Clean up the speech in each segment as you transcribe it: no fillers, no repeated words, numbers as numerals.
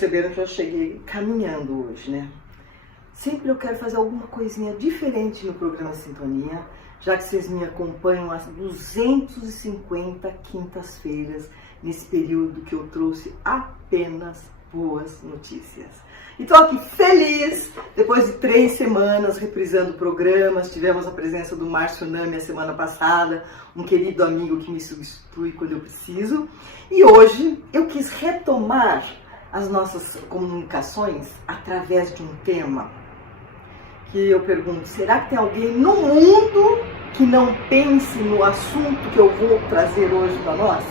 perceberam que eu cheguei caminhando hoje, né? Sempre eu quero fazer alguma coisinha diferente no programa Sintonia, já que vocês me acompanham há 250 quintas-feiras, nesse período que eu trouxe apenas boas notícias. E estou aqui feliz, depois de 3 semanas reprisando programas, tivemos a presença do Márcio Nami a semana passada, um querido amigo que me substitui quando eu preciso, e hoje eu quis retomar as nossas comunicações através de um tema que eu pergunto, será que tem alguém no mundo que não pense no assunto que eu vou trazer hoje para nós?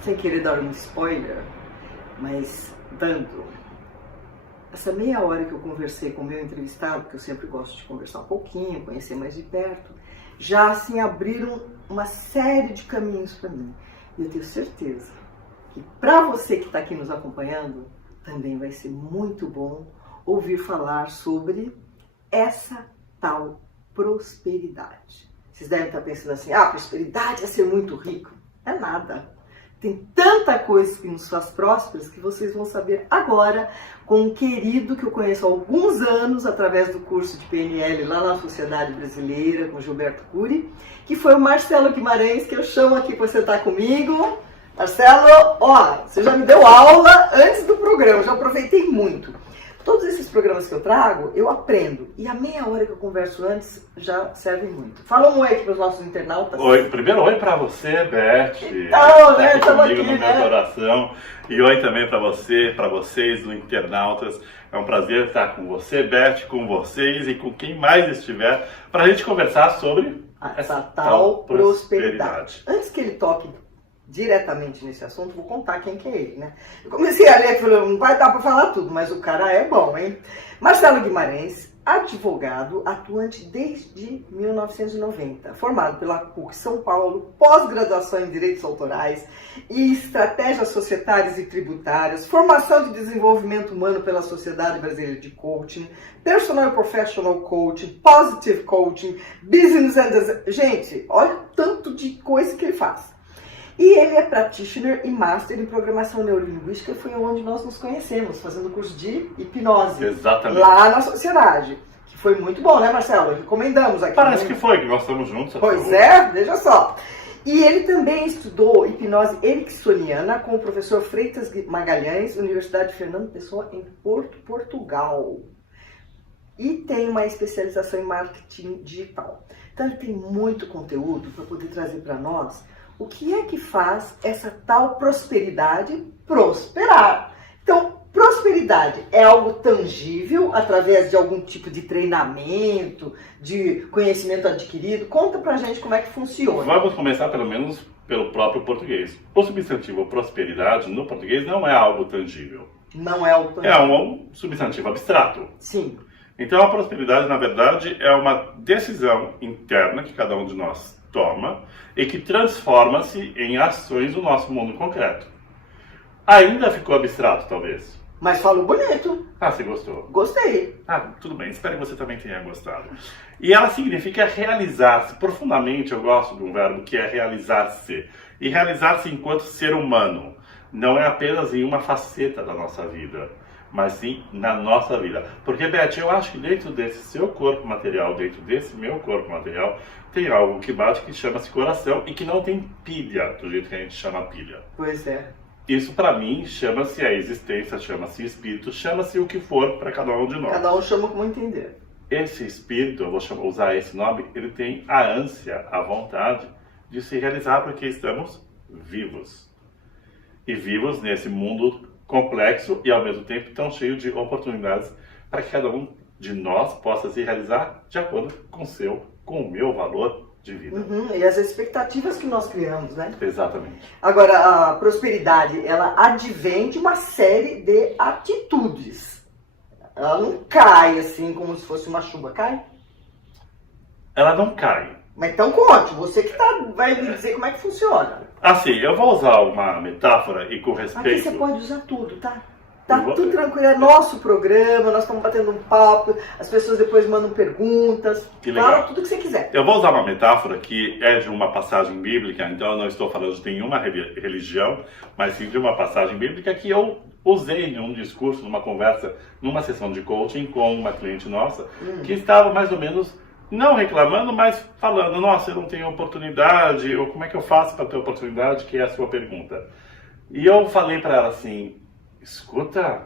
Sem querer dar um spoiler, mas dando. Essa meia hora que eu conversei com o meu entrevistado, que eu sempre gosto de conversar um pouquinho, conhecer mais de perto, já assim abriram uma série de caminhos para mim. E eu tenho certeza que para você que está aqui nos acompanhando, também vai ser muito bom ouvir falar sobre essa tal prosperidade. Vocês devem estar pensando assim, prosperidade é ser muito rico. É nada. Tem tanta coisa que nos faz prósperos que vocês vão saber agora com um querido que eu conheço há alguns anos através do curso de PNL lá na Sociedade Brasileira com Gilberto Cury, que foi o Marcelo Guimarães, que eu chamo aqui para sentar comigo. Marcelo, você já me deu aula antes do programa, já aproveitei muito. Todos esses programas que eu trago, eu aprendo. E a meia hora que eu converso antes já serve muito. Fala um oi aqui para os nossos internautas. Oi, primeiro oi para você, Beth. Então, né? Estamos aqui, no meu coração. E oi também para você, para vocês, do internautas. É um prazer estar com você, Beth, com vocês e com quem mais estiver, para a gente conversar sobre essa tal prosperidade. Antes que ele toque diretamente nesse assunto, vou contar quem que é ele, né? Eu comecei a ler e falei, não vai dar para falar tudo, mas o cara é bom, hein? Marcelo Guimarães, advogado, atuante desde 1990, formado pela PUC São Paulo, pós-graduação em Direitos Autorais e Estratégias Societárias e Tributárias, formação de Desenvolvimento Humano pela Sociedade Brasileira de Coaching, Personal e Professional Coaching, Positive Coaching, Business and... Gente, olha o tanto de coisa que ele faz. E ele é practitioner e master em programação neurolinguística, e foi onde nós nos conhecemos, fazendo curso de hipnose. Exatamente. Lá na sociedade. Que foi muito bom, né, Marcelo? Recomendamos aqui. Parece que foi, que nós estamos juntos. Pois é, veja só. E ele também estudou hipnose ericksoniana com o professor Freitas Magalhães, Universidade Fernando Pessoa, em Porto, Portugal. E tem uma especialização em marketing digital. Então ele tem muito conteúdo para poder trazer para nós o que é que faz essa tal prosperidade prosperar. Então, prosperidade é algo tangível através de algum tipo de treinamento, de conhecimento adquirido? Conta pra gente como é que funciona. Vamos começar pelo menos pelo próprio português. O substantivo prosperidade no português não é algo tangível. Não é algo tangível. É um substantivo abstrato. Sim. Então a prosperidade, na verdade, é uma decisão interna que cada um de nós toma e que transforma-se em ações no nosso mundo concreto. Ainda ficou abstrato, talvez. Mas falou bonito. Você gostou? Gostei. Tudo bem. Espero que você também tenha gostado. E ela significa realizar-se. Profundamente eu gosto de um verbo que é realizar-se. E realizar-se enquanto ser humano. Não é apenas em uma faceta da nossa vida, mas sim na nossa vida. Porque, Beth, eu acho que dentro desse seu corpo material, dentro desse meu corpo material, tem algo que bate que chama-se coração e que não tem pilha, do jeito que a gente chama pilha. Pois é. Isso, para mim, chama-se a existência, chama-se espírito, chama-se o que for para cada um de nós. Cada um chama como entender. Esse espírito, eu vou usar esse nome, ele tem a ânsia, a vontade de se realizar porque estamos vivos. E vivos nesse mundo complexo e ao mesmo tempo tão cheio de oportunidades para que cada um de nós possa se realizar de acordo com o meu valor de vida. E as expectativas que nós criamos, né? Exatamente. Agora, a prosperidade, ela advém de uma série de atitudes. Ela não cai assim como se fosse uma chuva, cai? Ela não cai. Mas então conte, você que vai me dizer como é que funciona. Assim, eu vou usar uma metáfora e com respeito... Aqui você pode usar tudo, tá? Tá tudo tranquilo, é nosso programa, nós estamos batendo um papo, as pessoas depois mandam perguntas, fala tudo que você quiser. Eu vou usar uma metáfora que é de uma passagem bíblica, então eu não estou falando de nenhuma religião, mas sim de uma passagem bíblica que eu usei em um discurso, numa conversa, numa sessão de coaching com uma cliente nossa, que estava mais ou menos, não reclamando, mas falando, nossa, eu não tenho oportunidade, ou como é que eu faço para ter oportunidade, que é a sua pergunta. E eu falei para ela assim, escuta,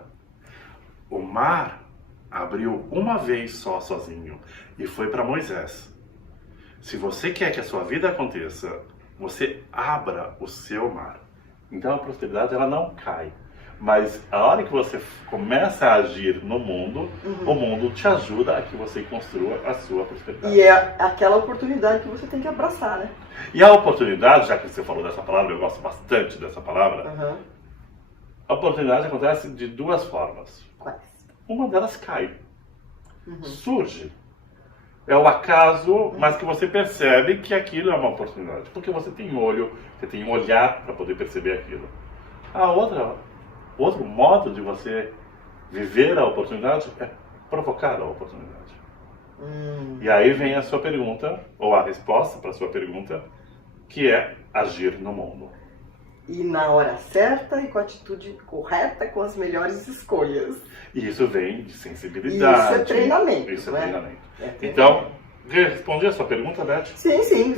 o mar abriu uma vez só sozinho e foi para Moisés. Se você quer que a sua vida aconteça, você abra o seu mar. Então a prosperidade ela não cai. Mas a hora que você começa a agir no mundo, o mundo te ajuda a que você construa a sua prosperidade. E é aquela oportunidade que você tem que abraçar, né? E a oportunidade, já que você falou dessa palavra, eu gosto bastante dessa palavra, a oportunidade acontece de duas formas. Quais? Uma delas cai. Surge. É o acaso, mas que você percebe que aquilo é uma oportunidade. Porque você tem olho, você tem um olhar para poder perceber aquilo. Outro modo de você viver a oportunidade é provocar a oportunidade. E aí vem a sua pergunta, ou a resposta para a sua pergunta, que é agir no mundo. E na hora certa e com a atitude correta, com as melhores escolhas. E isso vem de sensibilidade. Isso é treinamento. Isso é né? treinamento. Então, respondi a sua pergunta, Beth? Sim.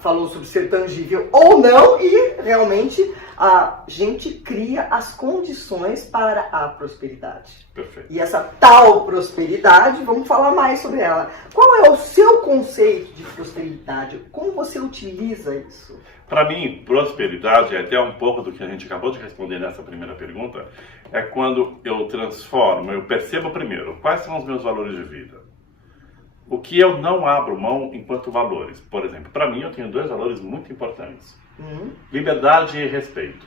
Falou sobre ser tangível ou não e realmente a gente cria as condições para a prosperidade. Perfeito. E essa tal prosperidade, vamos falar mais sobre ela. Qual é o seu conceito de prosperidade? Como você utiliza isso? Para mim, prosperidade é até um pouco do que a gente acabou de responder nessa primeira pergunta, é quando eu transformo, eu percebo primeiro quais são os meus valores de vida. O que eu não abro mão enquanto valores. Por exemplo, para mim eu tenho dois valores muito importantes. Liberdade e respeito.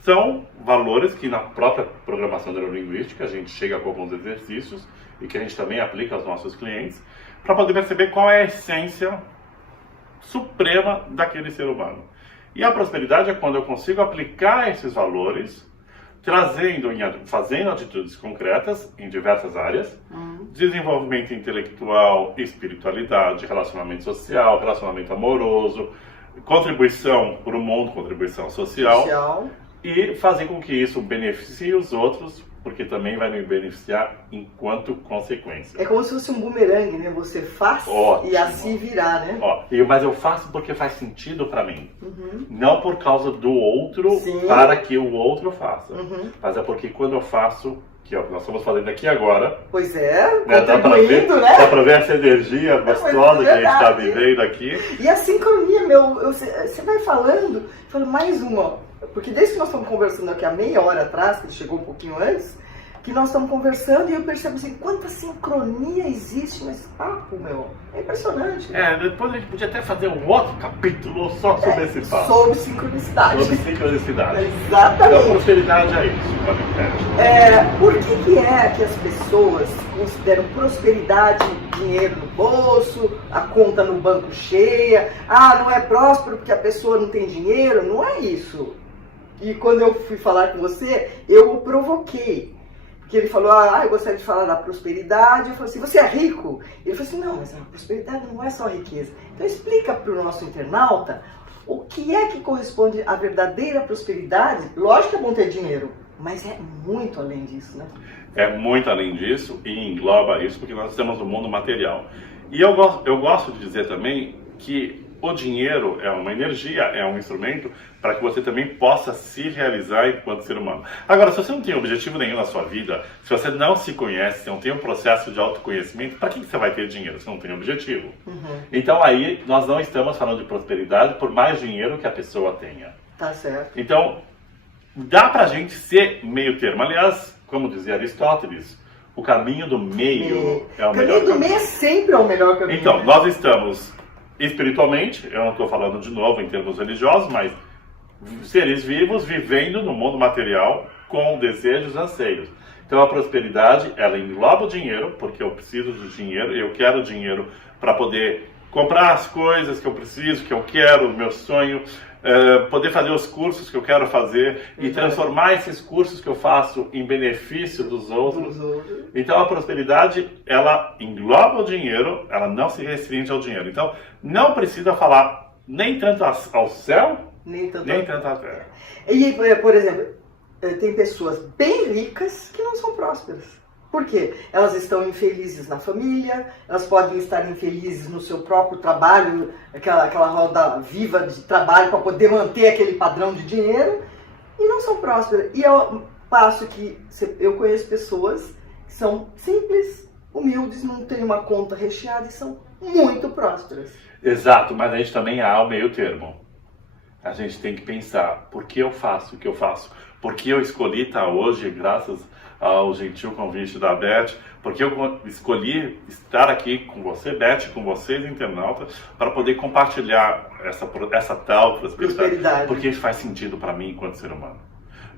São valores que na própria programação neurolinguística a gente chega com alguns exercícios e que a gente também aplica aos nossos clientes para poder perceber qual é a essência suprema daquele ser humano. E a prosperidade é quando eu consigo aplicar esses valores, fazendo atitudes concretas em diversas áreas, desenvolvimento intelectual, espiritualidade, relacionamento social, relacionamento amoroso, contribuição para o mundo, contribuição social, e fazer com que isso beneficie os outros, porque também vai me beneficiar enquanto consequência. É como se fosse um bumerangue, né? Você faz e assim virá, né? Mas eu faço porque faz sentido para mim. Não por causa do outro, para que o outro faça. Mas é porque quando eu faço, que nós estamos fazendo aqui agora. Pois é, dá para ver essa energia gostosa que a gente está vivendo aqui. E a sincronia, você vai falando, mais uma. Porque desde que nós estamos conversando aqui há meia hora atrás, que ele chegou um pouquinho antes, que nós estamos conversando e eu percebo assim, quanta sincronia existe nesse papo, É impressionante. Depois a gente podia até fazer um outro capítulo só sobre esse papo. Sobre sincronicidade. Exatamente. Então, prosperidade é isso. Por que é que as pessoas consideram prosperidade dinheiro no bolso, a conta no banco cheia? Não é próspero porque a pessoa não tem dinheiro? Não é isso. E quando eu fui falar com você, eu o provoquei. Porque ele falou, eu gostaria de falar da prosperidade. Eu falei assim, você é rico? Ele falou assim, não, mas a prosperidade não é só riqueza. Então explica para o nosso internauta o que é que corresponde à verdadeira prosperidade. Lógico que é bom ter dinheiro, mas é muito além disso, né? É muito além disso e engloba isso porque nós estamos no mundo material. E eu gosto de dizer também que o dinheiro é uma energia, é um instrumento para que você também possa se realizar enquanto ser humano. Agora, se você não tem objetivo nenhum na sua vida, se você não se conhece, se não tem um processo de autoconhecimento, para que você vai ter dinheiro? Você não tem objetivo. Então aí nós não estamos falando de prosperidade por mais dinheiro que a pessoa tenha. Tá certo. Então, dá pra gente ser meio termo. Aliás, como dizia Aristóteles, o caminho do meio é o melhor caminho. O caminho do meio sempre é o melhor caminho. Então, nós estamos espiritualmente, eu não estou falando de novo em termos religiosos, mas seres vivos vivendo no mundo material com desejos e anseios. Então a prosperidade, ela engloba o dinheiro, porque eu preciso de dinheiro, eu quero dinheiro para poder comprar as coisas que eu preciso, que eu quero, o meu sonho, poder fazer os cursos que eu quero fazer e transformar esses cursos que eu faço em benefício dos outros. Então a prosperidade, ela engloba o dinheiro, ela não se restringe ao dinheiro. Então não precisa falar nem tanto ao céu, nem tanto à terra. E, por exemplo, tem pessoas bem ricas que não são prósperas. Por quê? Elas estão infelizes na família, elas podem estar infelizes no seu próprio trabalho, aquela roda viva de trabalho para poder manter aquele padrão de dinheiro, e não são prósperas. E ao passo que eu conheço pessoas que são simples, humildes, não têm uma conta recheada e são muito prósperas. Exato, mas a gente também há o meio termo. A gente tem que pensar, por que eu faço o que eu faço? Por que eu escolhi estar hoje, graças ao gentil convite da Beth, porque eu escolhi estar aqui com você, Beth, com vocês, internautas, para poder compartilhar essa tal prosperidade. Porque faz sentido para mim enquanto ser humano.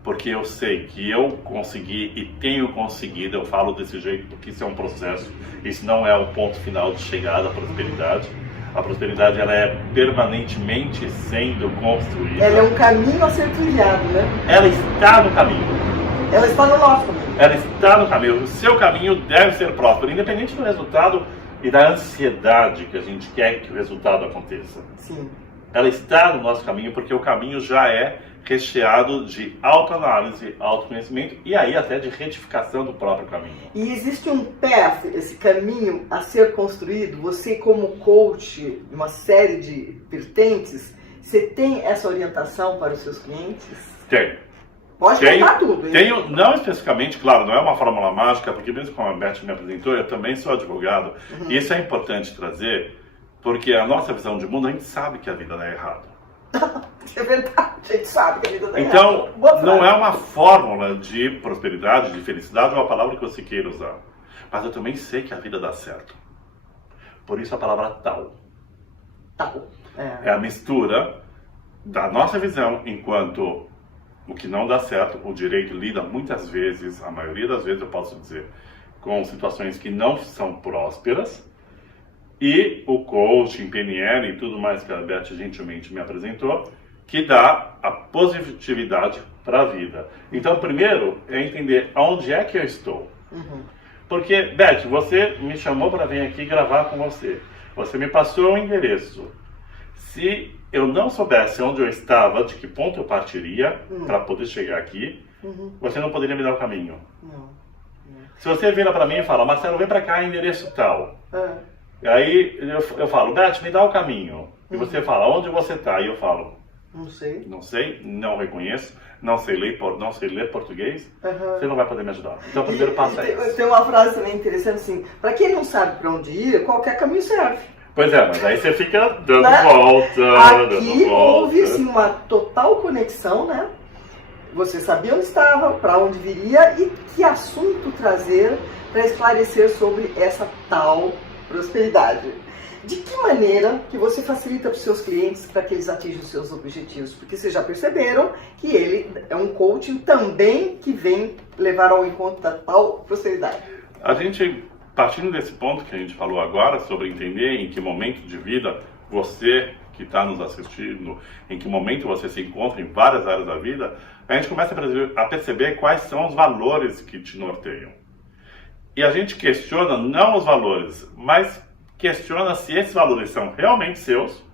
Porque eu sei que eu consegui e tenho conseguido, eu falo desse jeito porque isso é um processo, isso não é o ponto final de chegada à prosperidade. A prosperidade, ela é permanentemente sendo construída. Ela é um caminho a ser trilhado, né? Ela está no caminho. Ela está no nosso caminho. Ela está no caminho. O seu caminho deve ser próspero, independente do resultado e da ansiedade que a gente quer que o resultado aconteça. Sim. Ela está no nosso caminho porque o caminho já é recheado de autoanálise, autoconhecimento e aí até de retificação do próprio caminho. E existe um path, esse caminho a ser construído. Você, como coach, uma série de vertentes, você tem essa orientação para os seus clientes? Tem. Pode contar tudo, hein? Tenho, não especificamente, claro, não é uma fórmula mágica, porque mesmo como a Beth me apresentou, eu também sou advogado. E isso é importante trazer, porque a nossa visão de mundo, a gente sabe que a vida dá errado. É verdade, a gente sabe que a vida dá então, errado. Não é uma fórmula de prosperidade, de felicidade, ou a palavra que você queira usar. Mas eu também sei que a vida dá certo. Por isso a palavra tal. Tal. É a mistura da nossa visão enquanto o que não dá certo. O direito lida muitas vezes, a maioria das vezes eu posso dizer, com situações que não são prósperas. E o coaching, PNL e tudo mais que a Beth gentilmente me apresentou, que dá a positividade para a vida. Então, primeiro é entender aonde é que eu estou. Porque, Beth, você me chamou para vir aqui gravar com você. Você me passou o endereço. Se eu não soubesse onde eu estava, de que ponto eu partiria para poder chegar aqui, você não poderia me dar o caminho. Não. Se você vira para mim e fala, Marcelo, vem para cá, endereço tal. Aí eu falo, Beth, me dá o caminho. E você fala, onde você está? E eu falo, não sei. Não sei, não reconheço, não sei ler português. Você não vai poder me ajudar. Então o primeiro passo é esse. Tem uma frase também interessante assim, para quem não sabe para onde ir, qualquer caminho serve. Pois é, mas aí você fica dando volta, Aqui houve assim, uma total conexão, né? Você sabia onde estava, para onde viria e que assunto trazer para esclarecer sobre essa tal prosperidade. De que maneira que você facilita para os seus clientes para que eles atinjam os seus objetivos? Porque vocês já perceberam que ele é um coaching também que vem levar ao encontro da tal prosperidade. A gente, partindo desse ponto que a gente falou agora, sobre entender em que momento de vida você que está nos assistindo, em que momento você se encontra em várias áreas da vida, a gente começa a perceber quais são os valores que te norteiam. E a gente questiona não os valores, mas questiona se esses valores são realmente seus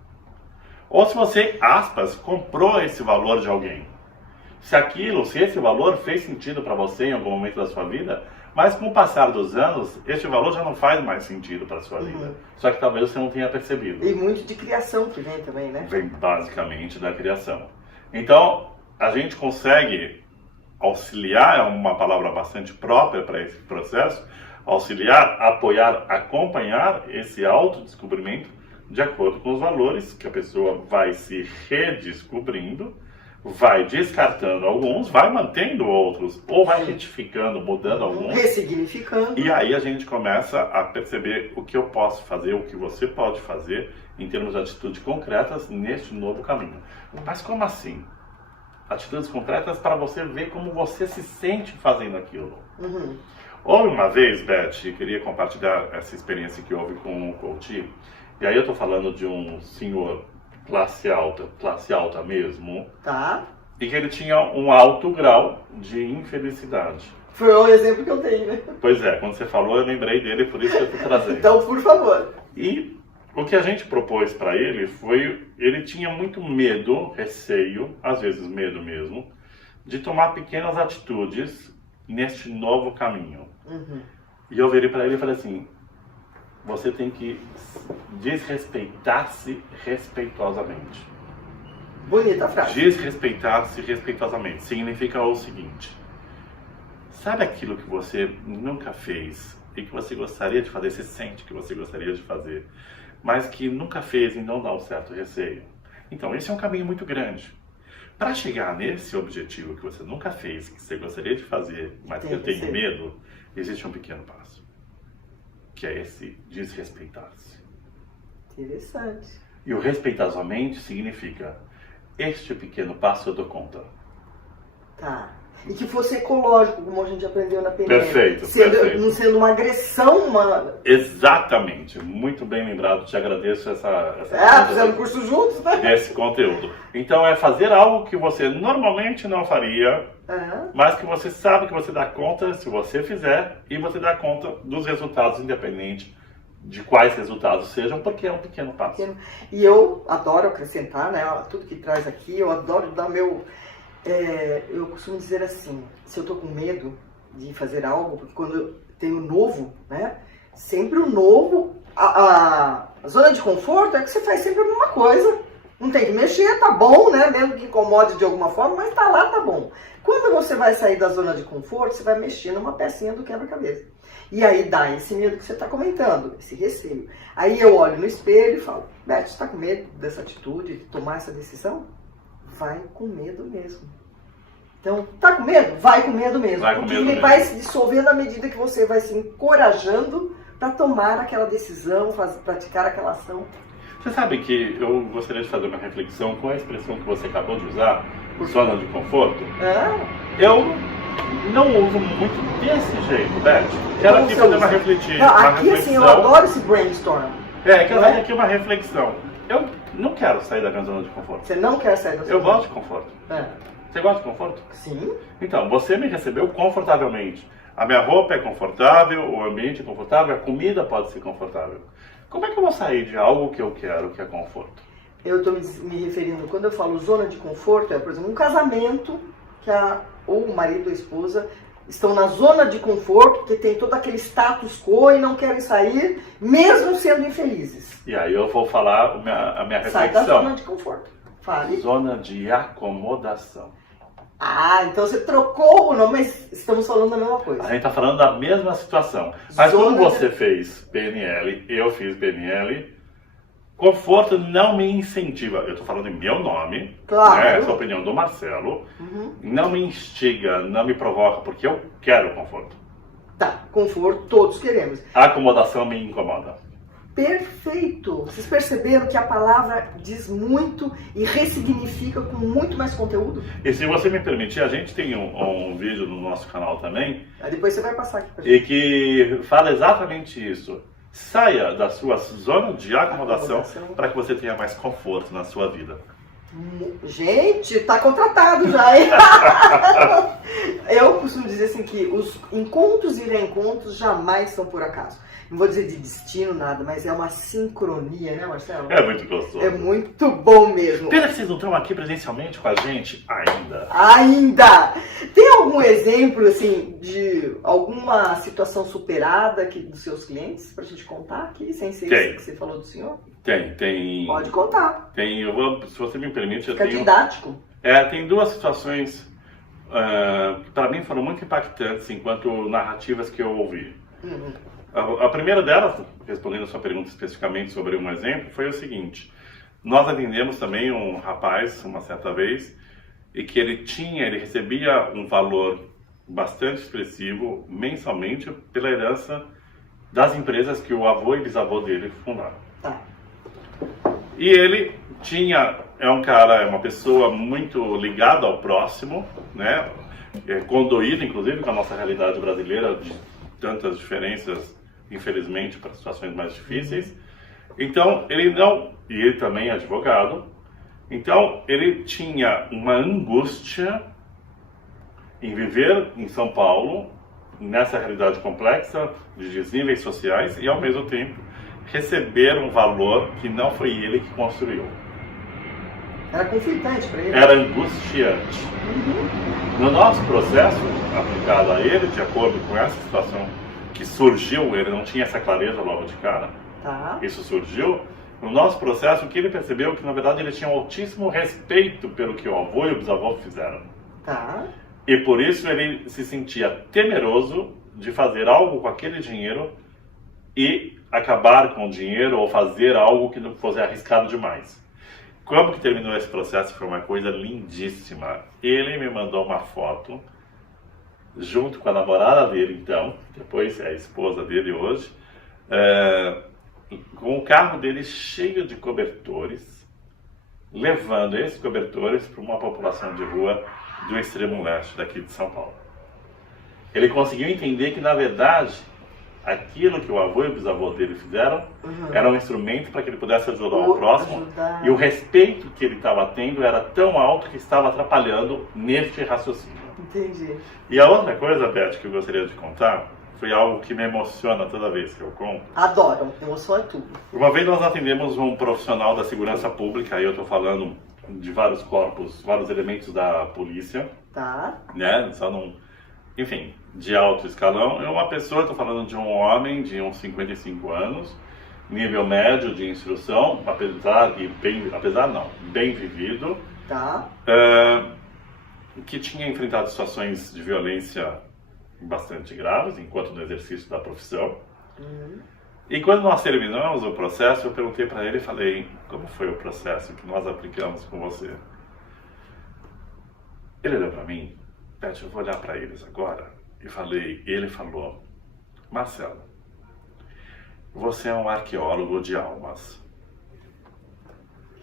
ou se você, aspas, comprou esse valor de alguém. Se esse valor fez sentido para você em algum momento da sua vida, mas com o passar dos anos, esse valor já não faz mais sentido para a sua vida. Só que talvez você não tenha percebido. E muito de criação que vem também, né? Vem basicamente da criação. Então, a gente consegue auxiliar, é uma palavra bastante própria para esse processo, auxiliar, apoiar, acompanhar esse autodescobrimento de acordo com os valores que a pessoa vai se redescobrindo, vai descartando alguns, vai mantendo outros, ou vai retificando, mudando alguns. Ressignificando. E aí a gente começa a perceber o que eu posso fazer, o que você pode fazer em termos de atitudes concretas neste novo caminho. Mas como assim? Atitudes concretas para você ver como você se sente fazendo aquilo. Houve uma vez, Beth, queria compartilhar essa experiência que houve com um coach, e aí eu estou falando de um senhor classe alta mesmo, Tá. e que ele tinha um alto grau de infelicidade. Foi o exemplo que eu tenho, né? Pois é, quando você falou, eu lembrei dele, por isso que eu estou trazendo. Então, por favor. E o que a gente propôs para ele foi, ele tinha muito medo, receio, às vezes medo mesmo, de tomar pequenas atitudes neste novo caminho. Uhum. E eu virei para ele e falei assim, você tem que desrespeitar-se respeitosamente. Bonita a frase. Desrespeitar-se respeitosamente significa o seguinte, sabe aquilo que você nunca fez e que você gostaria de fazer, você sente que você gostaria de fazer, mas que nunca fez e não dá um certo receio? Então, esse é um caminho muito grande. Para chegar nesse objetivo que você nunca fez, que você gostaria de fazer, mas que eu tenho medo, existe um pequeno passo, que é esse desrespeitar-se. Interessante. E o respeitosamente significa, este pequeno passo eu dou conta. Tá. E que fosse ecológico, como a gente aprendeu na PNL. Perfeito, perfeito. Não sendo uma agressão humana. Exatamente. Muito bem lembrado. Te agradeço essa fizemos curso juntos, né? desse conteúdo. Então é fazer algo que você normalmente não faria, mas que você sabe que você dá conta se você fizer, e você dá conta dos resultados, independente de quais resultados sejam, porque é um pequeno passo. E eu adoro acrescentar, né? Tudo que traz aqui, eu adoro dar meu... eu costumo dizer assim, se eu tô com medo de fazer algo, porque quando eu tenho novo, né? Sempre o novo, a zona de conforto é que você faz sempre a mesma coisa. Não tem que mexer, tá bom, né? Mesmo que incomode de alguma forma, mas tá lá, tá bom. Quando você vai sair da zona de conforto, você vai mexer numa pecinha do quebra-cabeça. E aí dá esse medo que você tá comentando, esse receio. Aí eu olho no espelho e falo, Beth, você tá com medo dessa atitude, de tomar essa decisão? Vai com medo mesmo. Então, tá com medo? Vai com medo mesmo. Porque ele vai se dissolvendo à medida que você vai se encorajando para tomar aquela decisão, praticar aquela ação. Você sabe que eu gostaria de fazer uma reflexão com a expressão que você acabou de usar, zona de conforto? Eu não uso muito desse jeito, Beth. Quero aqui fazer uma reflexão. Aqui, assim, eu adoro esse brainstorm. Quero fazer aqui uma reflexão. Eu não quero sair da minha zona de conforto. Você não quer sair da zona de conforto? Eu gosto de conforto. Você gosta de conforto? Sim. Então, você me recebeu confortavelmente. A minha roupa é confortável, o ambiente é confortável, a comida pode ser confortável. Como é que eu vou sair de algo que eu quero, que é conforto? Eu estou me referindo, quando eu falo zona de conforto, por exemplo, um casamento que ou o marido ou a esposa estão na zona de conforto, que tem todo aquele status quo e não querem sair, mesmo sendo infelizes. E aí eu vou falar a minha reflexão. Sai da zona de conforto. Fale. Zona de acomodação. Então você trocou o nome, mas estamos falando da mesma coisa. A gente está falando da mesma situação. Mas como você fez PNL, eu fiz PNL, conforto não me incentiva. Eu estou falando em meu nome, claro. Essa é a opinião do Marcelo. Não me instiga, não me provoca, porque eu quero conforto. Tá, conforto todos queremos. A acomodação me incomoda. Perfeito! Vocês perceberam que a palavra diz muito e ressignifica com muito mais conteúdo? E se você me permitir, a gente tem um vídeo no nosso canal também. Aí depois você vai passar aqui pra gente. E que fala exatamente isso. Saia da sua zona de acomodação para que você tenha mais conforto na sua vida. Gente, tá contratado já, hein? Eu costumo dizer assim que os encontros e reencontros jamais são por acaso. Não vou dizer de destino, nada, mas é uma sincronia, né, Marcelo? É muito gostoso. É muito bom mesmo. Pena que vocês não estão aqui presencialmente com a gente ainda. Ainda! Tem algum exemplo, assim, de alguma situação superada aqui dos seus clientes pra gente contar aqui, sem ser isso que você falou do senhor? Tem. Pode contar. Se você me permite, Fica didático. Tem duas situações que para mim foram muito impactantes enquanto narrativas que eu ouvi. A primeira delas, respondendo a sua pergunta especificamente sobre um exemplo, foi o seguinte. Nós atendemos também um rapaz, uma certa vez, e que ele recebia um valor bastante expressivo mensalmente pela herança das empresas que o avô e bisavô dele fundaram. E ele é uma pessoa muito ligada ao próximo, né? Condoído, inclusive, com a nossa realidade brasileira, de tantas diferenças, infelizmente, para situações mais difíceis. Então, ele também é advogado, Então, ele tinha uma angústia em viver em São Paulo, nessa realidade complexa de desníveis sociais e, ao mesmo tempo, receber um valor que não foi ele que construiu. Era conflitante para ele. Era angustiante. No nosso processo, aplicado a ele, de acordo com essa situação que surgiu, ele não tinha essa clareza logo de cara. Tá. Isso surgiu. No nosso processo, o que ele percebeu é que, na verdade, ele tinha um altíssimo respeito pelo que o avô e o bisavô fizeram. Tá. E por isso ele se sentia temeroso de fazer algo com aquele dinheiro e acabar com o dinheiro ou fazer algo que não fosse arriscado demais. Como que terminou esse processo? Foi uma coisa lindíssima. Ele me mandou uma foto junto com a namorada dele, então, depois é a esposa dele hoje, com o carro dele cheio de cobertores, levando esses cobertores para uma população de rua do extremo leste daqui de São Paulo. Ele conseguiu entender que, na verdade, aquilo que o avô e o bisavô dele fizeram era um instrumento para que ele pudesse ajudar o próximo, e o respeito que ele estava tendo era tão alto que estava atrapalhando neste raciocínio. Entendi. E a outra coisa, Beth, que eu gostaria de contar, foi algo que me emociona toda vez que eu conto. Adoro, emoção é tudo. Uma vez nós atendemos um profissional da segurança pública, aí eu estou falando de vários corpos, vários elementos da polícia, Tá. né? Só não, enfim, de alto escalão. É uma pessoa, estou falando de um homem de uns 55 anos, nível médio de instrução, bem vivido, Tá. que tinha enfrentado situações de violência bastante graves enquanto no exercício da profissão. E quando nós terminamos o processo, eu perguntei para ele e falei: como foi o processo que nós aplicamos com você? Ele olhou para mim: Beth, eu vou olhar para eles agora. Ele falou: Marcelo, você é um arqueólogo de almas.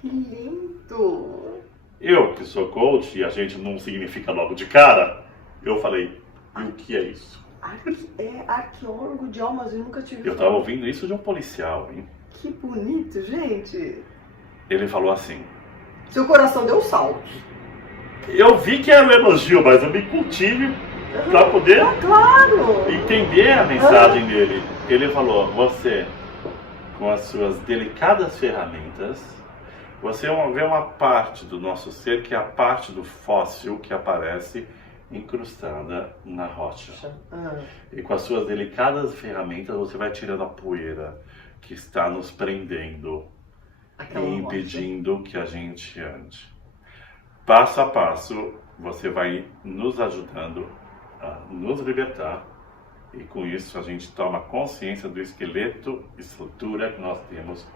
Que lindo! Eu, que sou coach e a gente não significa logo de cara, eu falei: e o que é isso? Arqueólogo de almas, eu nunca tive. Eu estava ouvindo isso de um policial, hein? Que bonito, gente. Ele falou assim: Seu coração deu saltos. eu vi que era um elogio, mas eu me contive para poder Claro! entender a mensagem dele. Ele falou: você, com as suas delicadas ferramentas, você vê uma parte do nosso ser que é a parte do fóssil que aparece incrustada na rocha. E com as suas delicadas ferramentas você vai tirando a poeira que está nos prendendo e impedindo que a gente ande. Passo a passo você vai nos ajudando a nos libertar, e com isso a gente toma consciência do esqueleto, estrutura que nós temos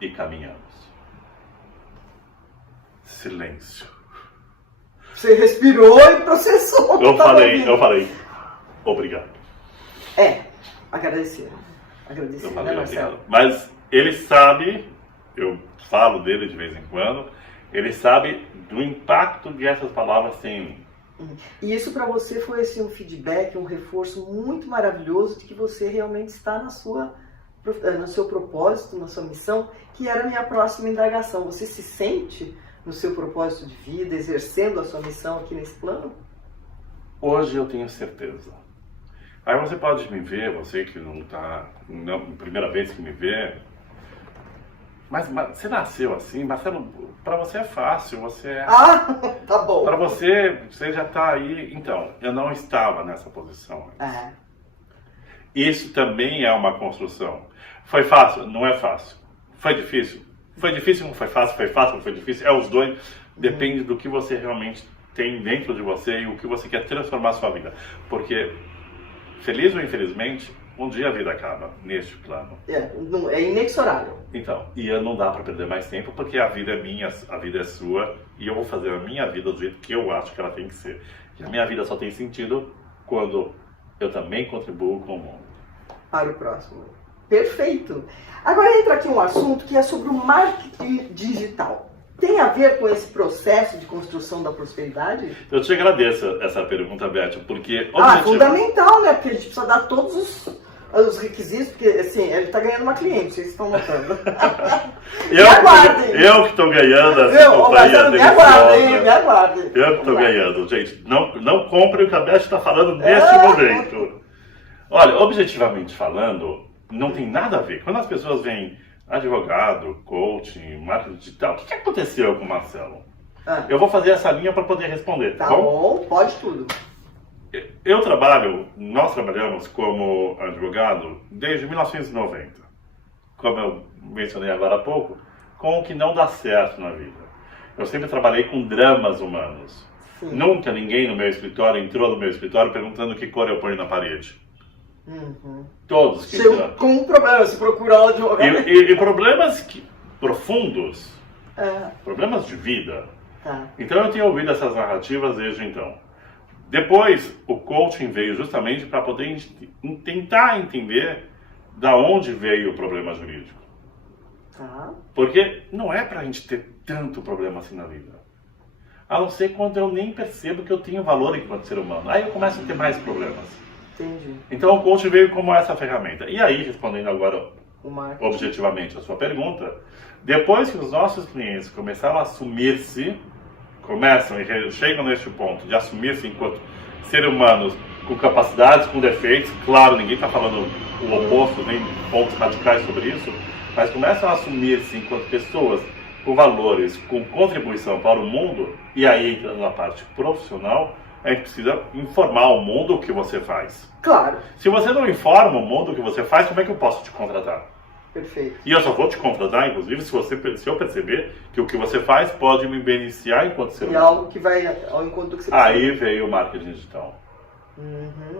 e caminhamos. Silêncio. Você respirou e processou. Eu falei, obrigado. Agradecer. Eu falei obrigado. Mas ele sabe, eu falo dele de vez em quando, ele sabe do impacto que essas palavras têm em mim. E isso para você foi assim, um feedback, um reforço muito maravilhoso de que você realmente está no seu propósito, na sua missão, que era a minha próxima indagação. Você se sente no seu propósito de vida, exercendo a sua missão aqui nesse plano? Hoje eu tenho certeza. Aí você pode me ver, você que não está, primeira vez que me vê, mas você nasceu assim, Marcelo, para você é fácil, tá bom. Para você já está aí. Então, eu não estava nessa posição. Isso também é uma construção. Foi fácil? Não é fácil. Foi difícil? Foi difícil, não foi fácil, não foi difícil. É os dois. Depende do que você realmente tem dentro de você e o que você quer transformar a sua vida. Porque, feliz ou infelizmente, um dia a vida acaba neste plano. É inexorável. Então, e não dá para perder mais tempo, porque a vida é minha, a vida é sua, e eu vou fazer a minha vida do jeito que eu acho que ela tem que ser. E a minha vida só tem sentido quando eu também contribuo com o mundo. Para o próximo. Perfeito. Agora entra aqui um assunto que é sobre o marketing digital. Tem a ver com esse processo de construção da prosperidade? Eu te agradeço essa pergunta, Beth, porque... fundamental, né? Porque a gente precisa dar todos os requisitos, porque assim, ele está ganhando uma cliente, vocês estão notando. eu que estou ganhando essa companhia. Me aguardem, me aguardem. Eu que estou ganhando, gente. Não compre o que a Beth está falando neste momento. Olha, objetivamente falando, não tem nada a ver. Quando as pessoas veem advogado, coaching, marketing digital, o que aconteceu com o Marcelo? Eu vou fazer essa linha para poder responder, tá bom? Pode tudo. Nós trabalhamos como advogado desde 1990. Como eu mencionei agora há pouco, com o que não dá certo na vida. Eu sempre trabalhei com dramas humanos. Sim. Nunca ninguém no meu escritório entrou no meu escritório perguntando que cor eu ponho na parede. Todos que entraram. Com um problema, se procurar um advogado. E problemas profundos. Problemas de vida. Então eu tenho ouvido essas narrativas desde então. Depois, o coaching veio justamente para poder tentar entender da onde veio o problema jurídico. Porque não é para a gente ter tanto problema assim na vida. A não ser quando eu nem percebo que eu tenho valor enquanto ser humano. Aí eu começo a ter mais problemas. Entendi. Então o coaching veio como essa ferramenta. E aí, respondendo agora objetivamente a sua pergunta, depois que os nossos clientes começaram a assumir-se, chegam neste ponto de assumir-se enquanto seres humanos com capacidades, com defeitos, claro, ninguém está falando o oposto, nem pontos radicais sobre isso, mas começam a assumir-se enquanto pessoas com valores, com contribuição para o mundo, e aí entrando na parte profissional, a gente precisa informar o mundo o que você faz. Claro. Se você não informa o mundo o que você faz, como é que eu posso te contratar? Perfeito. E eu só vou te contratar, inclusive, se eu perceber que o que você faz pode me beneficiar enquanto ser humano. E algo que vai ao encontro do que você precisa. Aí veio o marketing digital.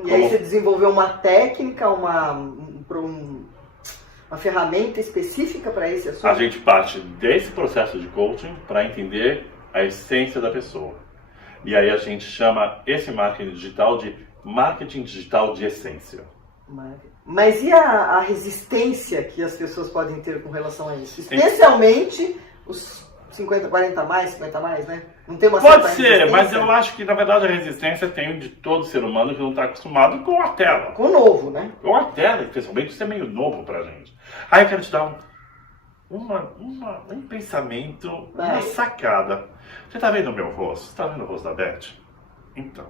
E aí você desenvolveu uma técnica, uma ferramenta específica para esse assunto? A gente parte desse processo de coaching para entender a essência da pessoa. E aí a gente chama esse marketing digital de marketing digital de essência. Mas e a resistência que as pessoas podem ter com relação a isso? Especialmente os 50 mais, né? Não tem uma Pode ser, mas eu acho que na verdade a resistência tem de todo ser humano que não está acostumado com a tela. Com o novo, né? Com a tela, especialmente, isso é meio novo pra gente. Aí eu quero te dar um pensamento, uma sacada. Você está vendo o meu rosto? Você está vendo o rosto da Beth? Então,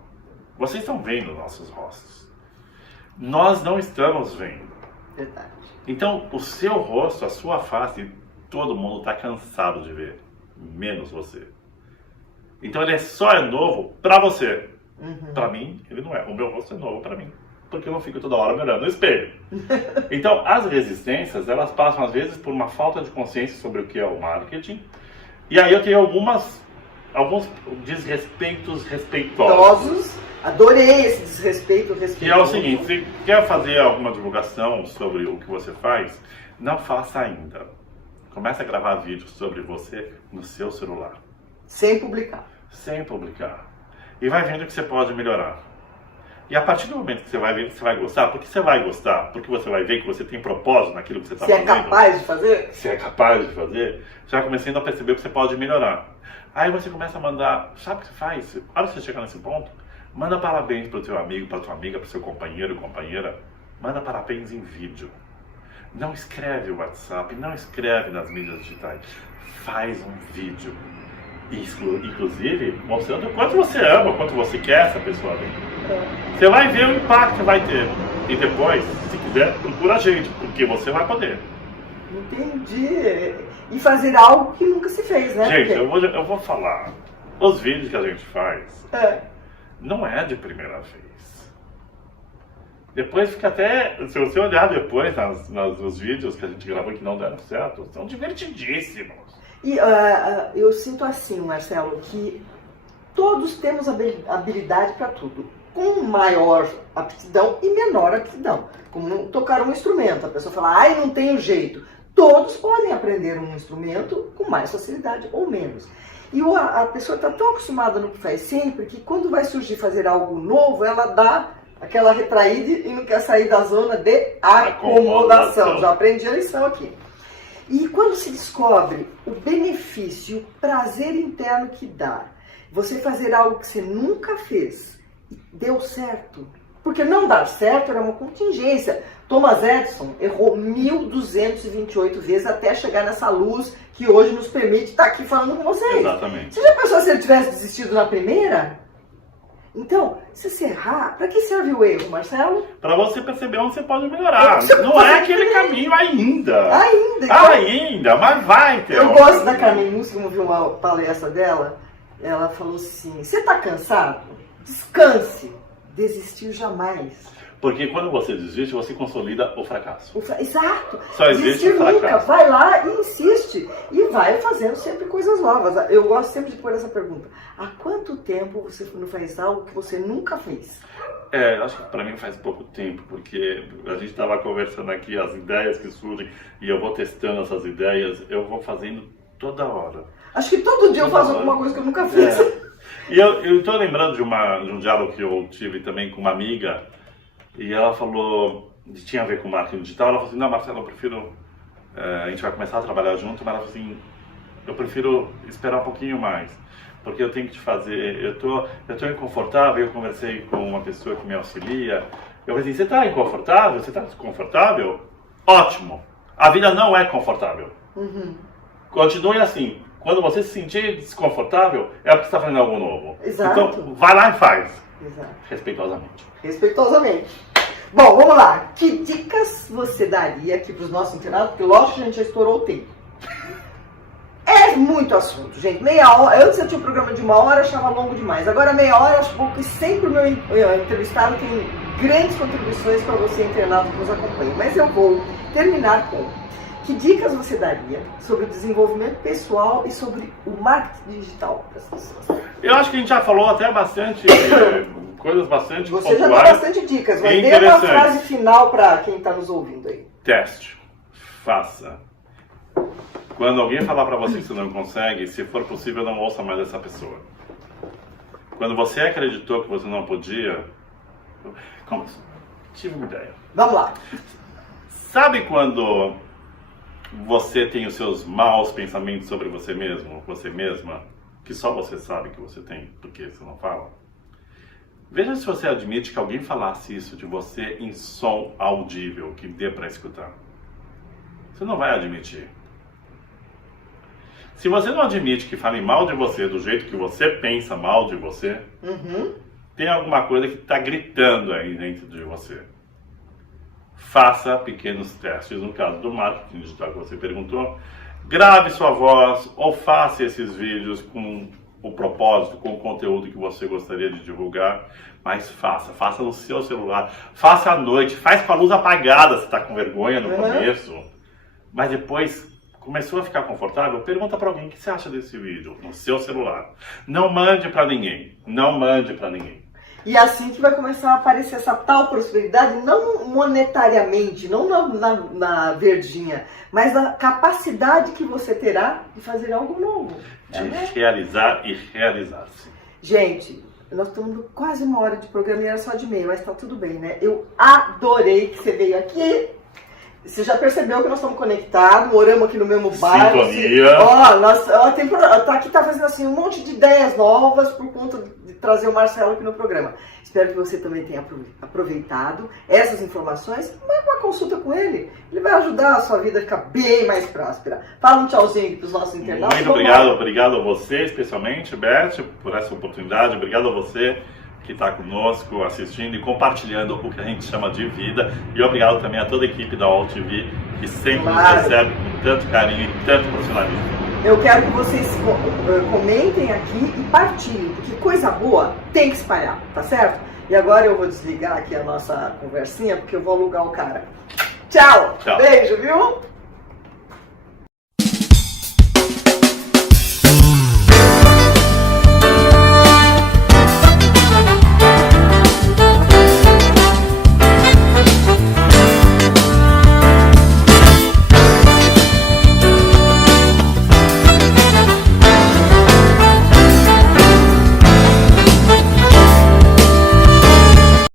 vocês estão vendo nossos rostos. Nós não estamos vendo. Verdade. Então, o seu rosto, a sua face, todo mundo está cansado de ver. Menos você. Então, ele só é novo para você. Para mim, ele não é. O meu rosto é novo para mim. Porque eu não fico toda hora me olhando no espelho. Então, as resistências, elas passam às vezes por uma falta de consciência sobre o que é o marketing. E aí eu tenho alguns desrespeitos respeitosos. Adorei esse desrespeito respeitoso. Que é o seguinte, se quer fazer alguma divulgação sobre o que você faz, não faça ainda. Comece a gravar vídeos sobre você no seu celular. Sem publicar. Sem publicar. E vai vendo que você pode melhorar. E a partir do momento que você vai ver que você vai gostar, porque você vai gostar, porque você vai ver que você tem propósito naquilo que você está fazendo. Você é capaz de fazer? Você é capaz de fazer, você vai começando a perceber que você pode melhorar. Aí você começa a mandar, sabe o que você faz? A hora que você chegar nesse ponto, manda parabéns para o teu amigo, para a tua amiga, para o seu companheiro ou companheira. Manda parabéns em vídeo. Não escreve o WhatsApp, não escreve nas mídias digitais. Faz um vídeo. Inclusive, mostrando o quanto você ama, o quanto você quer essa pessoa ali. Você vai ver o impacto que vai ter. E depois, se quiser, procura a gente, porque você vai poder. Entendi. E fazer algo que nunca se fez, né? Gente, eu vou falar. Os vídeos que a gente faz não é de primeira vez. Depois fica até... Se você olhar depois nos vídeos que a gente gravou que não deram certo, são divertidíssimos. E eu sinto assim, Marcelo, que todos temos habilidade para tudo. Com maior aptidão e menor aptidão. Como tocar um instrumento. A pessoa fala, não tenho jeito. Todos podem aprender um instrumento com mais facilidade ou menos. E a pessoa está tão acostumada no que faz sempre, que quando vai surgir fazer algo novo, ela dá aquela retraída e não quer sair da zona de acomodação. Já aprendi a lição aqui. E quando se descobre o benefício, o prazer interno que dá, você fazer algo que você nunca fez, deu certo, Porque não dar certo era uma contingência. Thomas Edison errou 1.228 vezes até chegar nessa luz que hoje nos permite estar aqui falando com vocês. Exatamente. Você já pensou se ele tivesse desistido na primeira? Então, se você errar, para que serve o erro, Marcelo? Para você perceber onde você pode melhorar. Não é aquele caminho ainda. Ainda, mas vai ter. Eu gosto da Carmen Lúcia, como vi uma palestra dela, ela falou assim, você está cansado? Descanse. Desistir jamais. Porque quando você desiste, você consolida o fracasso. Exato. Só existe o fracasso. Nunca. Vai lá e insiste. E vai fazendo sempre coisas novas. Eu gosto sempre de pôr essa pergunta. Há quanto tempo você não faz algo que você nunca fez? Acho que para mim faz pouco tempo, porque a gente estava conversando aqui, as ideias que surgem, e eu vou testando essas ideias, eu vou fazendo toda hora. Acho que todo dia eu faço alguma coisa que eu nunca fiz. E eu estou lembrando de um diálogo que eu tive também com uma amiga, e ela falou, tinha a ver com marketing digital, ela falou assim, não, Marcelo, eu prefiro, a gente vai começar a trabalhar junto, mas ela falou assim, eu prefiro esperar um pouquinho mais, porque eu tenho que te fazer, eu tô inconfortável, eu conversei com uma pessoa que me auxilia, eu falei assim, você está inconfortável? Você está desconfortável? Ótimo, a vida não é confortável. Continue assim. Quando você se sentir desconfortável, é porque você está fazendo algo novo. Exato. Então, vai lá e faz. Exato. Respeitosamente. Respeitosamente. Bom, vamos lá. Que dicas você daria aqui para os nossos internados? Porque lógico que a gente já estourou o tempo. É muito assunto, gente. Meia hora. Antes eu tinha um programa de 1 hora, achava longo demais. Agora meia hora, acho pouco. E sempre o meu entrevistado tem grandes contribuições para você, internado, que nos acompanha. Mas eu vou terminar com... Que dicas você daria sobre o desenvolvimento pessoal e sobre o marketing digital para as pessoas? Eu acho que a gente já falou até bastante, coisas bastante pontuais. Você já deu bastante dicas, mas dê uma frase final para quem está nos ouvindo aí. Teste. Faça. Quando alguém falar para você que você não consegue, se for possível, não ouça mais essa pessoa. Quando você acreditou que você não podia... Tive uma ideia. Vamos lá. Sabe quando... você tem os seus maus pensamentos sobre você mesmo, você mesma, que só você sabe que você tem, porque você não fala? Veja se você admite que alguém falasse isso de você em som audível, que dê para escutar. Você não vai admitir. Se você não admite que falem mal de você do jeito que você pensa mal de você, tem alguma coisa que está gritando aí dentro de você. Faça pequenos testes. No caso do marketing digital que você perguntou, grave sua voz ou faça esses vídeos com o propósito, com o conteúdo que você gostaria de divulgar, mas faça no seu celular, faça à noite, faz com a luz apagada se está com vergonha no começo, mas depois começou a ficar confortável, pergunta para alguém o que você acha desse vídeo no seu celular. Não mande para ninguém, não mande para ninguém. E assim que vai começar a aparecer essa tal prosperidade, não monetariamente, não na verdinha, mas na capacidade que você terá de fazer algo novo. De realizar e realizar-se. Gente, nós estamos quase 1 hora de programa e era só de meio, mas tá tudo bem, né? Eu adorei que você veio aqui. Você já percebeu que nós estamos conectados, moramos aqui no mesmo bairro. Sintonia. Tá aqui tá fazendo assim um monte de ideias novas por conta de trazer o Marcelo aqui no programa. Espero que você também tenha aproveitado essas informações. Marque uma consulta com ele. Ele vai ajudar a sua vida a ficar bem mais próspera. Fala um tchauzinho para os nossos internautas. Muito obrigado, obrigado a você, especialmente, Beth, por essa oportunidade. Obrigado a você que está conosco, assistindo e compartilhando o que a gente chama de vida. E obrigado também a toda a equipe da UOL TV, que sempre nos recebe com tanto carinho e tanto profissionalismo. Eu quero que vocês comentem aqui e partilhem, porque coisa boa tem que espalhar, tá certo? E agora eu vou desligar aqui a nossa conversinha, porque eu vou alugar o cara. Tchau! Tchau. Beijo, viu?